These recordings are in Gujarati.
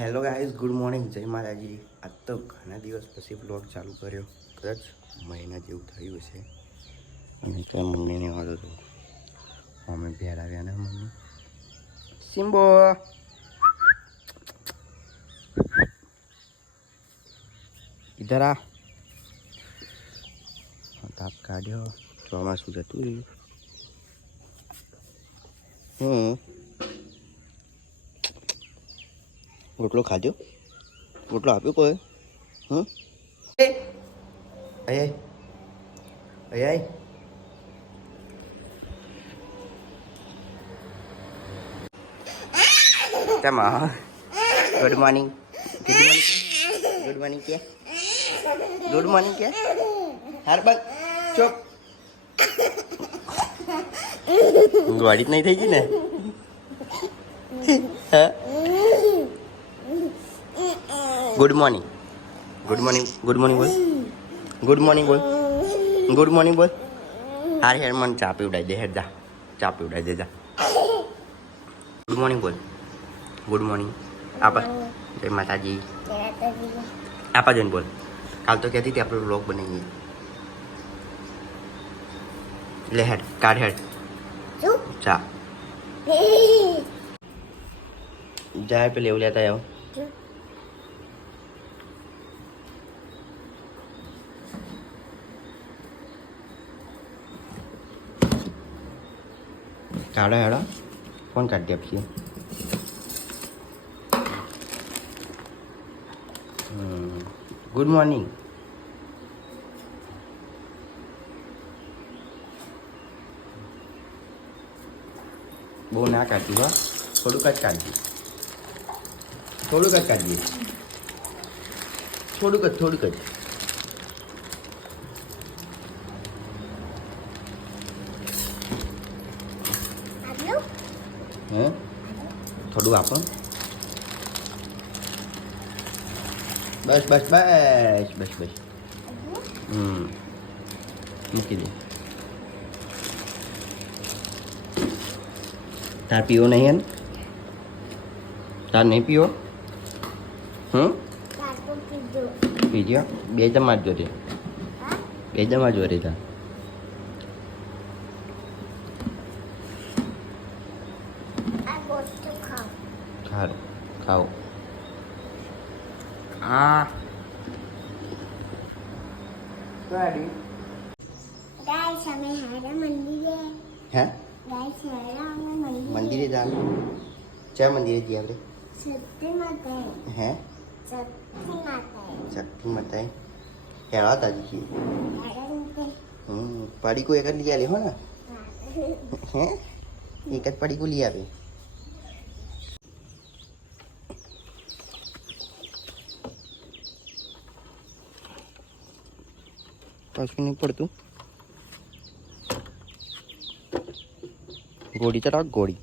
હેલો ગાઈઝ ગુડ મોર્નિંગ જય માતાજી. આજ તો ઘણા દિવસ પછી બ્લોગ ચાલુ કર્યો. કદાચ મહિના જેવું થયું છે અને ત્યાં મમ્મીને વાળો હતો અમે ઘેર આવ્યા ને મમ્મી. સિમ્બો! ઇધર આ તાપ કાઢ્યો. ચોમાસું જતું રહ્યું. હમ. રોટલો ખાજો રોટલો આપ્યો કોઈ? હમ? અય અય તેમાં good morning good morning good morning કે. ગુડ મોર્નિંગ કે. હાર બગ ચોપ વાડી જ નહીં થઈ ગઈ ને? હા? Good morning good morning good morning બોલ. ગુડ મોર્નિંગ બોલ. ગુડ મોર્નિંગ બોલ. હાર હેર મને ચા પીવડાવી દે હેર જા. ચા પીવડાવી દે જા. ગુડ મોર્નિંગ બોલ. ગુડ મોર્નિંગ આપા જય માતાજી. આપા જઈને બોલ. કાલ તો કહેતી હતી આપણે બ્લોગ બનાવીએ. લે હેડ કાઢ હેડ ચા. જાય પેલે એવું લેતા આવું. કાઢો હેડો ફોન કાઢી આપીએ ગુડ મોર્નિંગ બહુ ના કાઢી હો થોડુંક જ કાઢી થોડુંક જ કાઢીએ થોડુંક જ થોડુંક જ હે? થોડું આપો. બસ બસ બસ બસ બસ. હમ. મૂકી દે. તાર પીવો નહીં એમ? તાર નહીં પીવો? હમ? પીજો. બે જમા જ જોડે બે જમા જોડે તાર. ખારું. ખાઓ. આ ગાડી ગાઈસ અમે હારા મંદિરે. હે? ગાઈસ હારા અમે મંદિરે. જવાનું ક્યાં મંદિરે જઈએ આપણે? સત્ય માતા હે? સત્ય માતા શક્તિ માતા હેરા તાજી હારા હમ પડીકું એક જ લઈ આલે હો ને. હે? એક જ પડીકું લઈ આવે. પાછું નહીં પડતું. ગોળી ચડાવ ગોળી.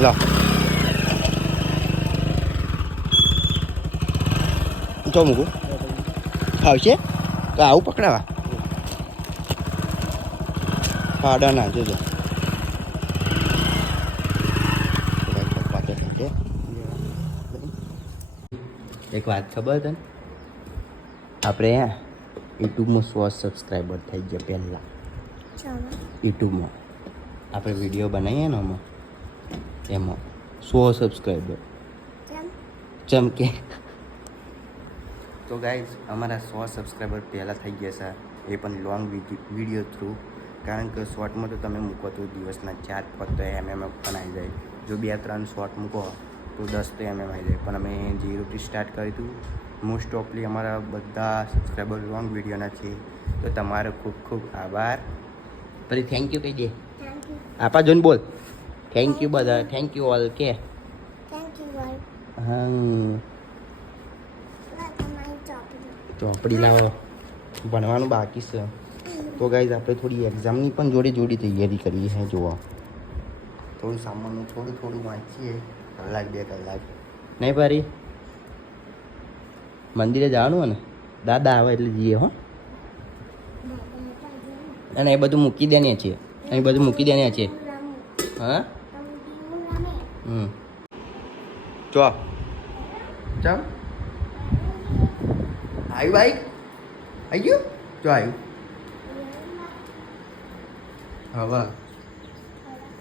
લા. તો મૂકું. આવશે? તો આવું પકડાવા. ફાડા ના, જોજો. એક વાત ખબર તને? આપણે યુટ્યુબમાં સો સબસ્ક્રાઈબર થઈ ગયા પહેલાં. યુટ્યુબમાં. આપણે વીડિયો બનાવીએ ને આમાં? એમાં. સો સબસ્ક્રાઈબર ચમ કે? તો ગાઈઝ અમારા સો સબસ્ક્રાઈબર પહેલાં થઈ ગયા છે. એ પણ લોંગ વીડિયો થ્રુ કારણ કે શોર્ટમાં તો તમે મૂકો તો દિવસના ચાર પાંચ તો એમએમ પણ આવી જાય. જો બે ત્રણ શોર્ટ મૂકો તો દસ તો એમએમ આવી જાય. પણ અમે જીરોથી સ્ટાર્ટ કર્યું હતું. મોસ્ટ ઓફલી અમારા બધા સબસ્ક્રાઈબર લોંગ વિડીયોના છે. તો તમારો ખૂબ ખૂબ આભાર. પછી થેન્ક યુ કહી દે. આપા જોઈને બોલ. થેન્ક યુ બધા. થેન્ક યુ ઓલ કે? ચોપડી લાવો. ભણવાનું બાકી છે. તો ગાઈઝ આપણે થોડી એક્ઝામની પણ જોડે જોડી તૈયારી કરીએ છીએ જોવા થોડું સામાનનું થોડું થોડું વાંચીએ. કલાક, બે કલાક. નહીં પારી મંદિરે જવાનું ને? દાદા આવે એટલે જઈએ હો. અને એ બધું મૂકી દેને છીએ અહીં બધું મૂકી દેને છીએ હા? હમ. ચો ચાલ આવ્યું બાઈક આવી ગયું? જો આવ્યું. હવે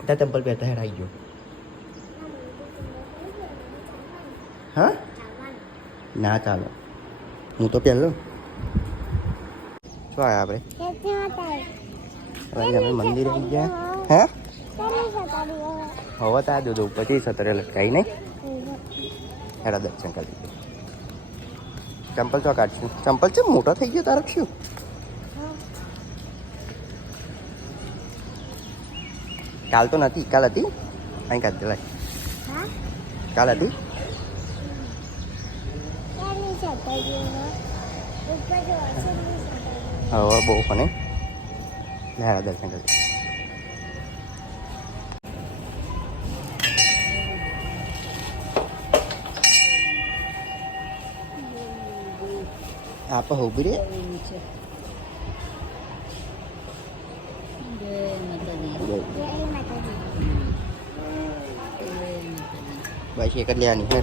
ત્યાં ટેમ્પલ પહેરતા હેડ આવી ગયો. હા? ના ચાલો. હું તો પહેલો. શું આવ્યા આપણે? હવે અમે મંદિરે ગયા. હે? હવે તો આ દૂધ ઉપરથી સતરે લટકાઈ નહીં. હેડા દર્શન કરી ચંપલ તો કાઢશું ચંપલ છે મોટો થઈ ગયો તારક શું? કાલ તો નથી કાલ હતી? અહીં કાઢ દેવાય કાલ હતી? હવે બહુ પણ હેડા દર્શન કરી આપ ઊભી રે બસ એક જ લેવાની હે.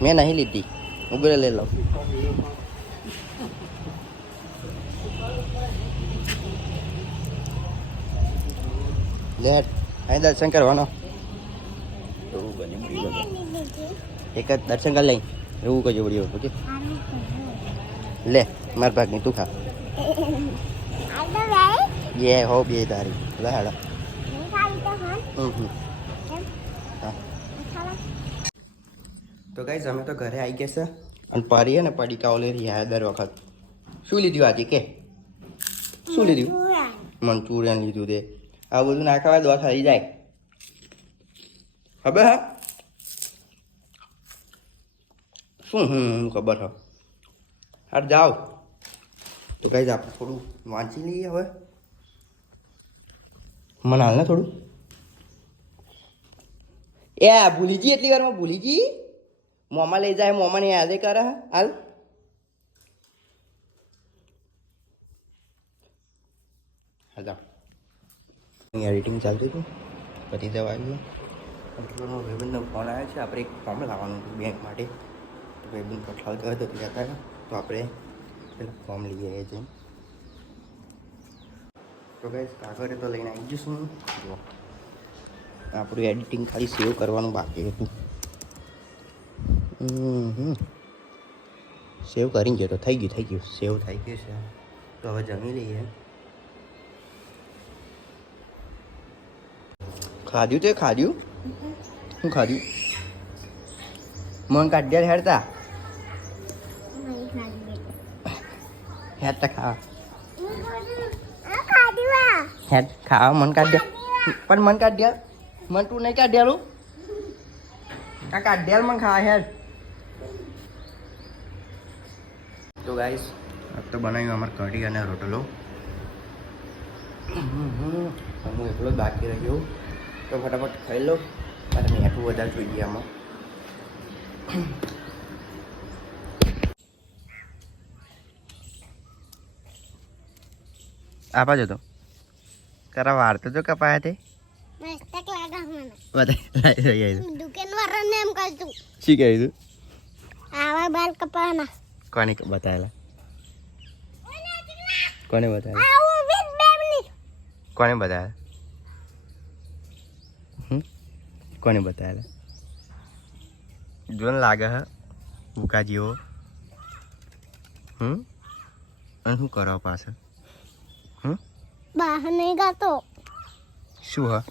મેં નહીં લીધી. ઉગ્ર લઈ લો લે અહીં દર્શન કરવાનો એવું બન્યું બળી ગયું. એક જ દર્શન કરી લઈ. એવું કજો બળી ઓકે? લે માર ભાગની તું ખા. યે હો બે તારી. લે હેડા હમ હમ. તો ગાઈઝ અમે તો ઘરે આવી ગયા છે અને પરી ને પડીકાઓ લઈ રહ્યા દર વખત. શું લીધું આજે કે? શું લીધું? મંચુરિયન લીધું તે. આ બધું નાખાવા દવા થઈ જાય. હવે હા? શું હમ ખબર હા? હાર જાઓ. તો ગાઈઝ આપણે થોડું વાંચી લઈએ હવે. મને હાલ ને થોડું. એ ભૂલી જી એટલી વારમાં ભૂલી જી મોમાં લઈ જાય મોમાં ને યાદે કરે હાલ હાલ એડિટિંગ ચાલતું હતું? પતી જવા આવ્યું. કંટ્રોલમાં ભાઈબંધનો ફોન આવ્યો છે. આપણે એક ફોર્મ લાવવાનું હતું બેંક માટે. તો ભાઈબંધ ગયો હતો જતા તો આપણે પેલા ફોર્મ લઈ આવીએ છીએ. તો ગાઈસ કાગળ તો લઈને આવી જઈશું જો. આપણું એડિટિંગ ખાલી સેવ કરવાનું બાકી હતું. સેવ કરી ગયો તો થઈ ગયું થઈ ગયું. સેવ થઈ ગયું છે. તો હવે જમી લઈએ. ખાધ્યું તે ખાધ્યું? શું ખાધ્યું? મન કાઢ્યા હેરતા હેરતા ખાવા. હેડ ખાવા મન કાઢ્યા પણ મન કાઢ્યા મન તું નહીં કાઢ્યાલું આ કાઢ્યાલ મન ખાવા હેડ. તો ગાઈસ તો બનાવ્યું અમારે કઢી અને રોટલો. હું એકલો બાકી રહ્યો તો ફટાફટ ખાઈ લો. અને મીઠું વધારે જોઈએ આમાં. આપા જતો તારા વાર તો જો કપાયા તે. મસ્તક લાગે મને. વધારે દુકાન વાળાને એમ કહ્યું શી કહ્યું આવા બાલ કપાવાના. કોને બતાવેલા કોને બતાવેલા કોને બતાવેલા કોને બતાવેલા જોને લાગે હે ભૂકા જેવો હમ? અને શું કરો પાછળ? બહાર નહીં ગાતો. શું હ?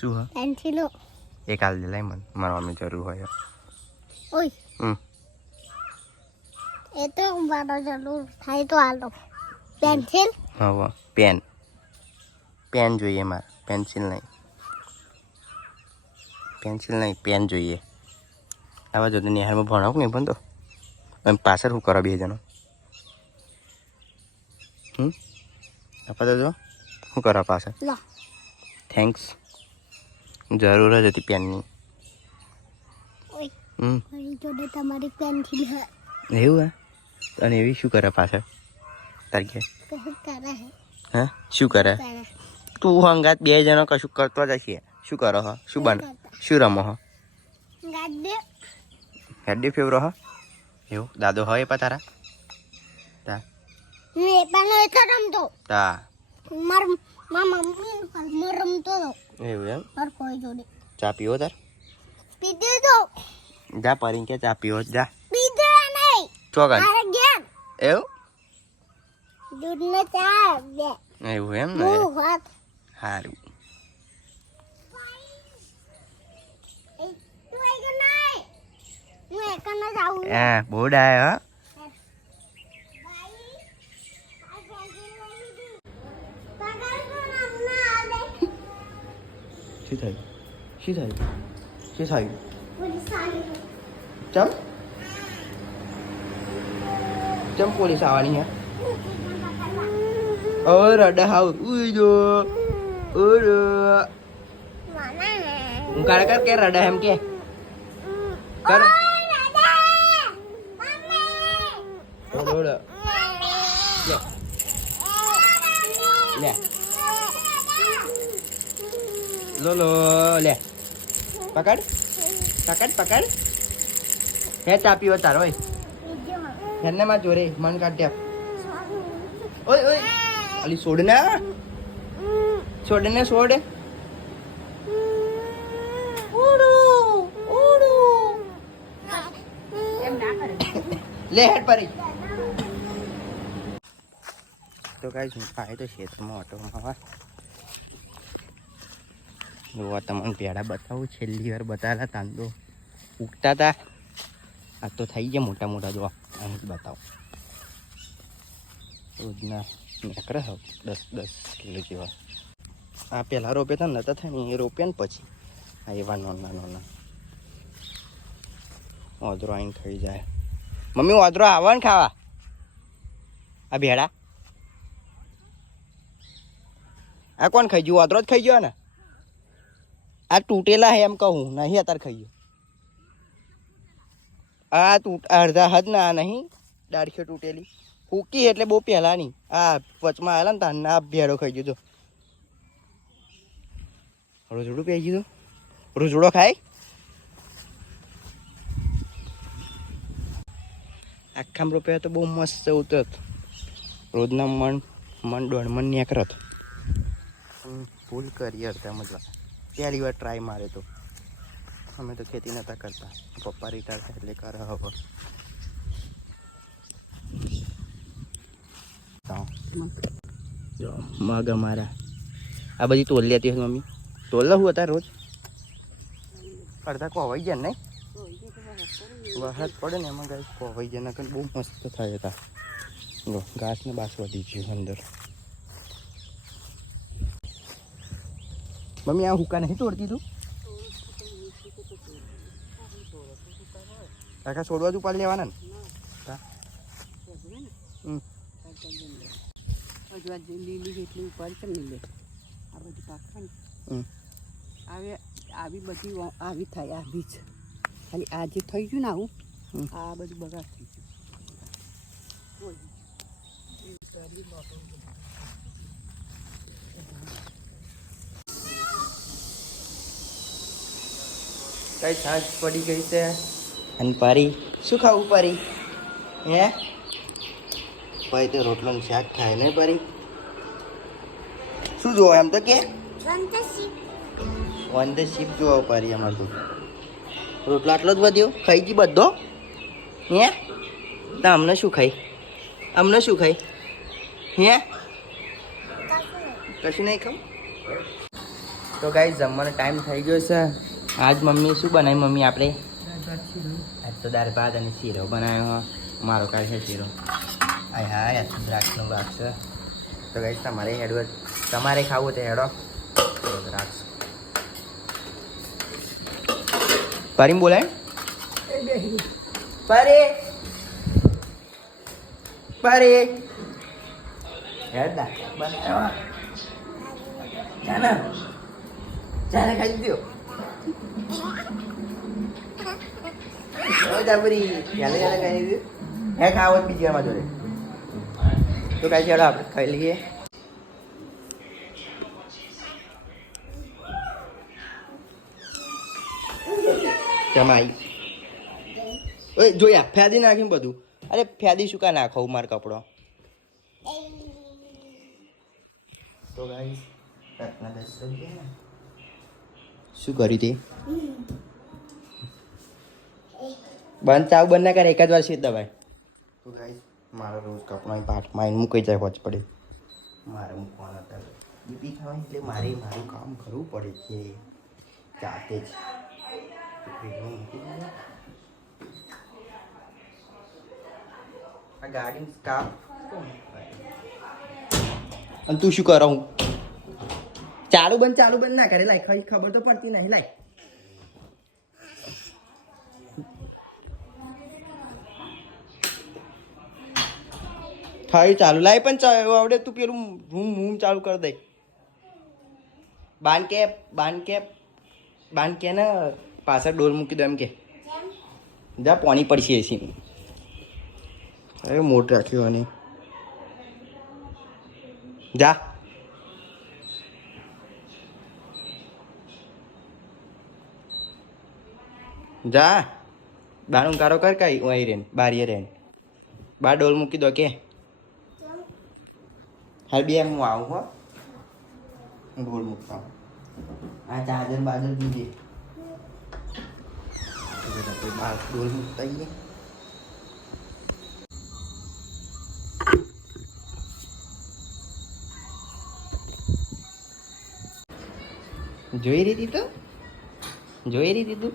શું હ? પેન્સિલો એક હાલ દે લાય મને. મારા મમ્મી જરૂર હોય. ઓય. હમ એ તો મારો જરૂર થાય તો હાલો પેન્સિલ? હવે પેન. પેન જોઈએ મારે. પેન્સિલ નહીં. પેન્સિલ નહીં પેન જોઈએ. આવા જો નિહારમાં ભણાવ નહીં પણ તો અને પાછળ શું કરો બે જણો? હમ? આપા જો. શું કરો પાછળ? થેન્ક્સ જરૂર જ હતી પેનની. હમ. જોડે તમારી પેન્સિલ એવું હે? અને એવી શું કરે પાછળ? તારી ઘેર? હે? શું કરે? તું હંગાત બે જણો કશું કરતો જ હશે. શું કરો હો? શું બને શું રમો હો? ગાડે. ફેવરો હો? એવું? દાદો હોય પા તારા? તા? ને પણ એ તો રમતો. તા? માર મા મમ્મી રમતો હતો એવું એમ? માર કોઈ જોડે. ચા પીવો તાર? પીધે તો. જા પરીને કે ચા પીવો. જા. પીધો નહીં. ચોગન. મારે ગયા એવું દૂધ ને ચા બે એવું એમ ને બહુ વાત સારું તું એક નહીં હું એક ન જાઉં હા બહુ ડાય હો શું થયું શું થયું શું થયું ચમ પોલીસ આવવાની હે? ઓ રડા હાઉ ઉઈ જો ઓર હું કર કે રડા એમ કે? કર. લે. લે. લો લો પકડ. પકડ પકડ. હે તાપી પીવો તારો, ઓય. હેને માં જોરે મન કાઢ્યા ઓય ઓય. અલી છોડ ને છોડ ને છોડ. લે, હેડ પરી તો કાંઈ હું થાય તો ખેતરમાં ઓટોમાં હવા જોવા તમને પેડા બતાવું, છેલ્લી વાર બતાવેલા તાંદો. ઉગતા હતા આ તો થઈ ગયા મોટા મોટા જોવા અહીં જ બતાવો રોજના નીકળે હવે દસ દસ કિલો જેવા આ પહેલાં રોપ્યા હતા નતા થાય ને એ રોપ્યા ને પછી આ એવા નોના નોના ઓદરો આવીને ખાઈ જાય મમ્મી ઓદરો આવે ને ખાવા આ ભેડા આ કોણ ખાઈ ગયું ઓદરો જ ખાઈ ગયો ને આ તૂટેલા હે એમ કહું નહીં અત્યારે ખાઈ ગયો આ તૂટ અડધા હદ ના નહીં ડાળખીઓ તૂટેલી. ફૂકી એટલે બહુ પહેલાની. આ વચમાં આવેલા ને તાન, આ ભેડો ખાઈ ગયો રોજડું પી ગયું રોજડો ખાય? આખા રૂપિયા તો બહુ મસ્ત ઉતરત. રોજના મન મન દોઢ મન નેકરત. ભૂલ કરી અડધા મતલબ પહેલી વાર ટ્રાય મારે તો. અમે તો ખેતી નહોતા કરતા. પપ્પા રિટાયર થાય એટલે કરે હવે મગ અમારા આ બધી તોલ લેતી હોય મમ્મી. તોલ હું હતા રોજ. અડધા કોવાઈ ગયા નહીં? વરસાદ પડે ને એમાં ગાય કોવાઈ ગયા નકર બહુ મસ્ત થાય હતા. જો ઘાસ ને બાસ વધી ગયું અંદર. મમ્મી આ હુકા નહીં તોડતી તું કાકા છોડવા જ ઉપાડી લેવાના ને. હજુ આ લીલી જેટલી ઉપાડી કેમ નહીં લે આ બધી પાકવા ને આવે આવી બધી આવી થાય આવી જ. ખાલી આ જે થઈ ગયું ને આવું. આ બધું બગાડ થઈ ગયું. કઈ છાશ પડી ગઈ છે? અને પારી? શું ખાવું પારી? હે? ભાઈ તો રોટલો ને શાક ખાય ને પારી? શું જોવો એમ તો કે? ઓન ધ શીપ જોવો પારી અમાર તો. રોટલો આટલો જ વધ્યો? ખાઈ ગઈ બધો? હે? તો અમને શું ખાઈ? અમને શું ખાઈ? હે? કશું નહીં ખાવ? તો ગાઈ જમવાનો ટાઈમ થઈ ગયો છે. આજ મમ્મી શું બનાવી? મમ્મી આપણે આજ તો દાળ ભાત અને શીરો બનાવ્યો મારો કાઢ છે શીરો આય હા તો દ્રાક્ષનો ભાગ છે તો ગાઈ તમારે હેડવો તમારે ખાવું તો હેડો દ્રાક્ષ પરીમ બોલાય પરે પરે હેડ બનાવ્યો ચાલે ખાઈ દો હે બીજી વારમાં તો કાંઈ ચાલો આપણે ખાઈ લઈએ. જમાઈ. ઓય જોયા, ફેદી નાખ્યું બધું. અરે, ફેદી શું કા નાખો માર કપડો? શું કર્યું તે? બંધ ચાવ બંધ ના કરે એક જ વાર સીધા ભાઈ તો ગાઈસ મારો રોજ કપડો પાઠમાં આવીને મૂકી જાય હોજ પડે. મારે મૂકવાના હતા. બીપી થાય એટલે મારે મારું કામ કરવું પડે છે. જાતે જ. આ ગાડી સ્કાર્ફ અને તું શું કરો? હું ચાલુ બંધ ચાલુ બંધ ના કરે લાય ખબર તો પડતી નહીં લાય. થાય ચાલુ. લાય પણ આવડે તું પેલું રૂમ રૂમ ચાલુ કરી દે. બાન કે બાન કે બાન કે ને પાછળ ડોર મૂકી દો એમ કે. જા, પાણી પડશે એસી અરે, મોટ રાખ્યો અને જા. જા. બાનું કારો કર કઈ અહીં રેન બારીએ રેન બાર ડોલ મૂકી દો કે. હાલ બે હું આવું હો ડોલ મૂકવા આ ચાર્જર બાજર દીધે બાર ડોલ મૂકતા આવીએ જોઈ રહી હતી તો જોઈ રહી હતી તું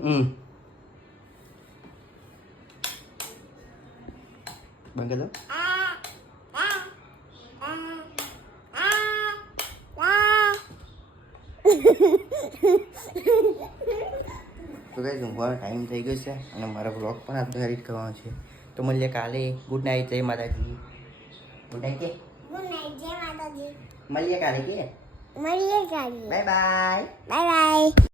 હમ બંધ કરી દો તો ગાઈઝ ઊંઘવાનો ટાઈમ થઈ ગયો છે અને મારો બ્લોગ પણ આજનો એડિટ કરવાનો છે. તો મળીએ કાલે. ગુડ નાઇટ જય માતાજી. ગુડ નાઇટ કે? ગુડ નાઇટ જય માતાજી. મળીએ કાલે કે? મળીએ કાલે. Bye bye bye bye